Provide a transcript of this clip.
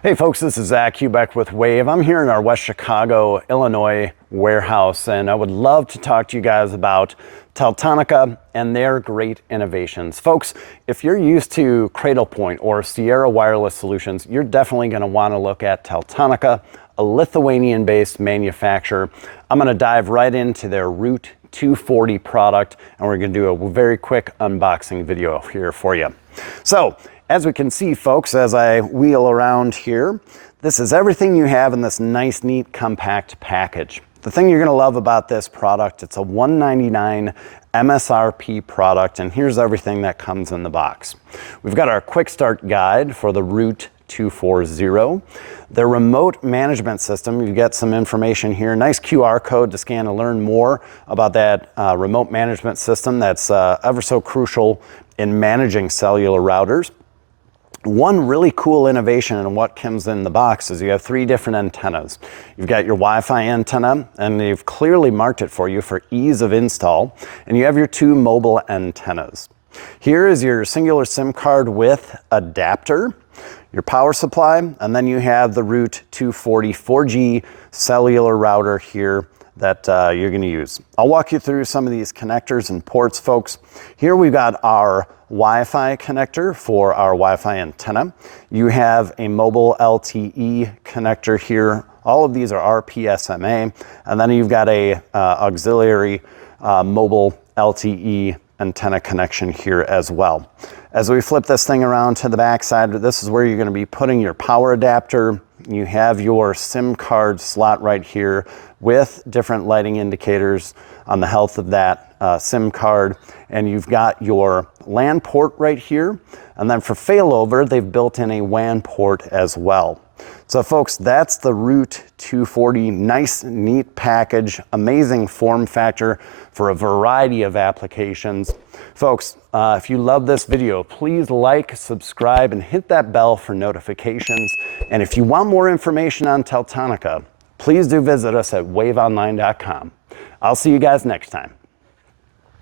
Hey folks, this is Zach Hubeck with Wave. I'm here in our West Chicago, Illinois warehouse, and I would love to talk to you guys about Teltonika and their great innovations. Folks, if you're used to Cradlepoint or Sierra Wireless Solutions, you're definitely going to want to look at Teltonika, a Lithuanian-based manufacturer. I'm going to dive right into their RUT240 product, and we're going to do a very quick unboxing video here for you. So, as we can see, folks, as I wheel around here, this is everything you have in this nice, neat, compact package. The thing you're going to love about this product, it's a $199 MSRP product, and here's everything that comes in the box. We've got our quick start guide for the RUT240. The remote management system, you get some information here. Nice QR code to scan to learn more about that remote management system that's ever so crucial in managing cellular routers. One really cool innovation in what comes in the box is you have three different antennas. You've got your Wi-Fi antenna, and they've clearly marked it for you for ease of install, and you have your two mobile antennas. Here is your singular SIM card with adapter, your power supply, and then you have the RUT240 4G cellular router here that you're going to use. I'll walk you through some of these connectors and ports, folks. Here we've got our Wi-Fi connector for our Wi-Fi antenna. You have a mobile LTE connector here. All of these are RPSMA, and then you've got a auxiliary mobile LTE antenna connection here as well. As we flip this thing around to the back side, this is where you're going to be putting your power adapter. You have your SIM card slot right here with different lighting indicators on the health of that SIM card, and you've got your LAN port right here, and then for failover they've built in a WAN port as well. So folks, that's the RUT240. Nice, neat package, amazing form factor for a variety of applications. Folks, if you love this video, please like, subscribe, and hit that bell for notifications. And if you want more information on Teltonika, please do visit us at waveonline.com. I'll see you guys next time.